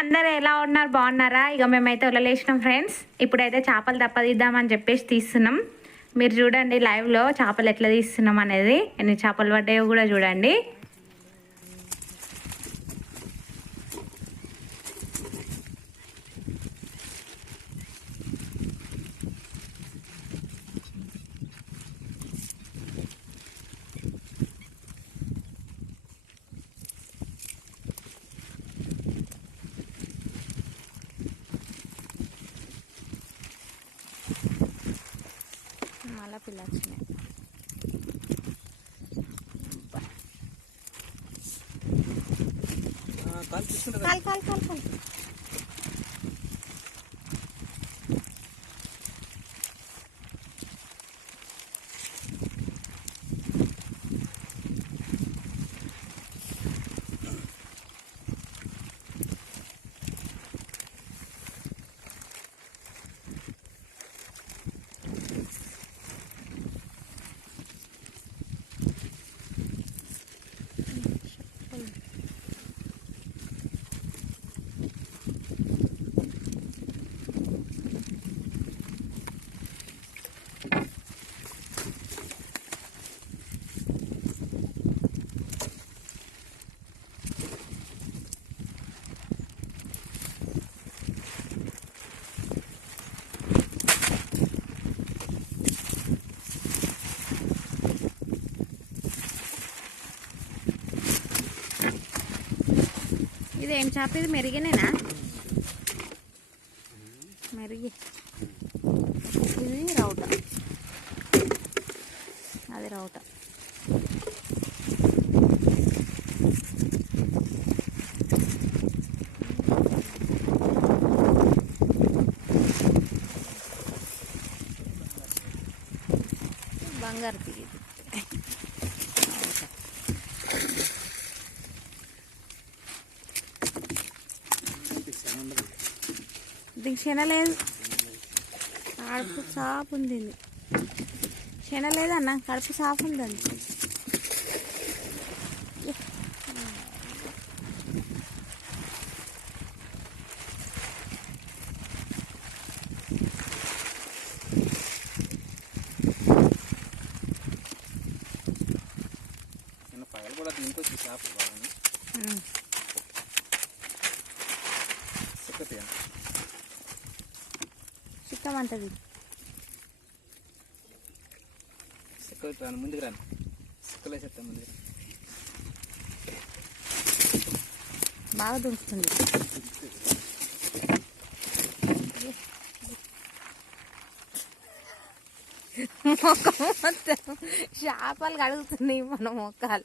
అందరూ ఎలా ఉన్నారు? బాగున్నారా? ఇక మేమైతే వదిలేసినాం ఫ్రెండ్స్. ఇప్పుడైతే చేపలు తప్పదిద్దామని చెప్పేసి తీస్తున్నాం. మీరు చూడండి లైవ్లో చేపలు ఎట్లా తీస్తున్నాం అనేది. ఎన్ని చేపలు పడ్డాయో కూడా చూడండి. మళ్ళా పిల్ల వచ్చినాయి కాల్ కాల్ కాల్ కాల్. ఇది ఏం చేప? ఇది మెరిగినేనా? మెరిగి. ఇది రౌట. అది రౌట. బంగారు తిరిగి దీనికి శన లేదు కడుపు సాపు ఉంది ఇది. శన లేదన్న కడుపు సాపు ఉందండి కూడా దీనికి వచ్చి షాప్ బాగా సుఖతి సుఖతి రాను ముందుకు రాను. ముందుకు. బాగా దుంకుతుంది. మొక్కం మొత్తం చేపలు కడుగుతున్నాయి మన మొక్కలు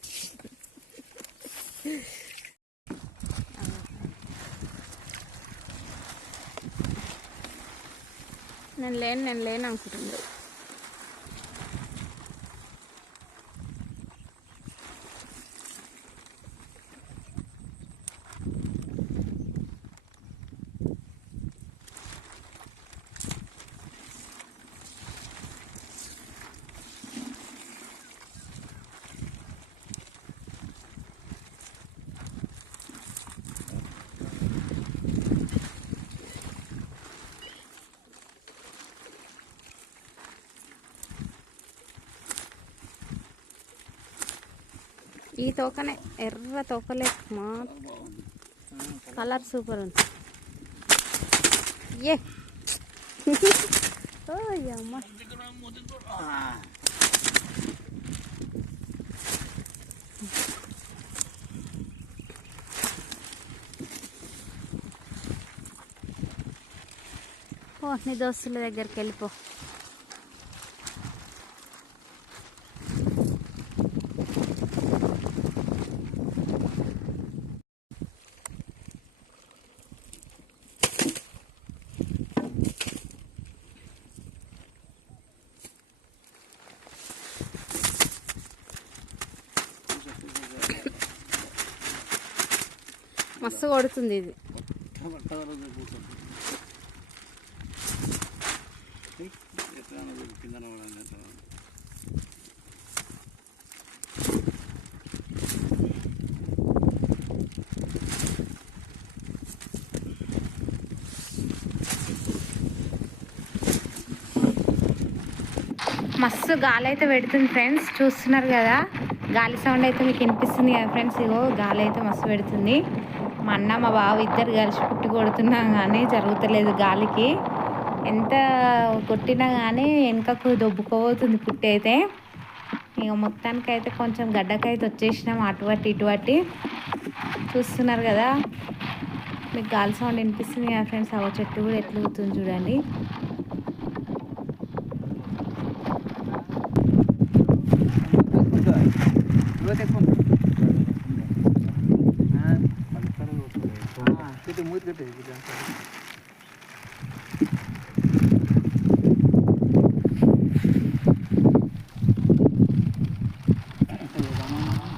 నేను లేను నేను లేను అనుకుంటున్నాడు. ఈ తోకనే ఎర్ర తోకలే. మా కలర్ సూపర్ ఉంది. ఏ. అమ్మ. ఓ నీ దోస్తుల దగ్గరికి వెళ్ళిపో. మస్తు కొడుతుంది ఇది. మస్తు గాలి అయితే పెడుతుంది ఫ్రెండ్స్ చూస్తున్నారు కదా? గాలి సౌండ్ అయితే మీకు వినిపిస్తుంది కదా ఫ్రెండ్స్? ఇగో గాలి అయితే మస్తు పెడుతుంది. మా అన్న మా బావ ఇద్దరు కలిసి పుట్టి కొడుతున్నా కానీ జరుగుతలేదు గాలికి. ఎంత కొట్టినా కానీ వెనకకు దొబ్బుకోబోతుంది పుట్టి అయితే. ఇక మొత్తానికి అయితే కొంచెం గడ్డకైతే వచ్చేసినాం అటువంటి ఇటువంటి చూస్తున్నారు కదా మీకు గాలి సౌండ్ వినిపిస్తుంది కదా ఫ్రెండ్స్ అవ చెట్టు కూడా ఎట్లుగుతుంది చూడండి. మూతి కట్టే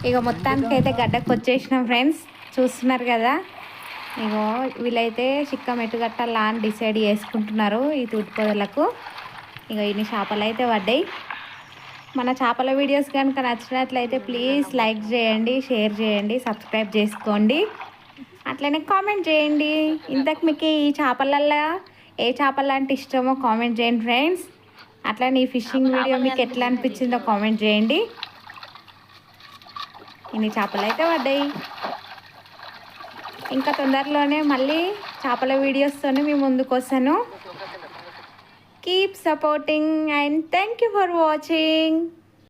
ఇక మొత్తానికి అయితే గడ్డకు వచ్చేసినాం ఫ్రెండ్స్. చూస్తున్నారు కదా? ఇగో వీళ్ళైతే చిక్క మెట్టు కట్టాలా అని డిసైడ్ చేసుకుంటున్నారు ఈ తూటి ఇక ఇన్ని చేపలు అయితే పడ్డాయి. మన చేపల వీడియోస్ కనుక నచ్చినట్లయితే ప్లీజ్ లైక్ చేయండి షేర్ చేయండి సబ్స్క్రైబ్ చేసుకోండి. అట్లనే కామెంట్ చేయండి. ఇంతకు మీకు ఈ చేపలల్లో ఏ చేపలు అంటే ఇష్టమో కామెంట్ చేయండి ఫ్రెండ్స్ అట్లనే ఈ ఫిషింగ్ వీడియో మీకు ఎట్లా అనిపించిందో కామెంట్ చేయండి. ఇన్ని చేపలు అయితే పడ్డాయి. ఇంకా తొందరలోనే మళ్ళీ చేపల వీడియోస్తోనే మీ ముందుకు వస్తాను. Keep supporting and thank you for watching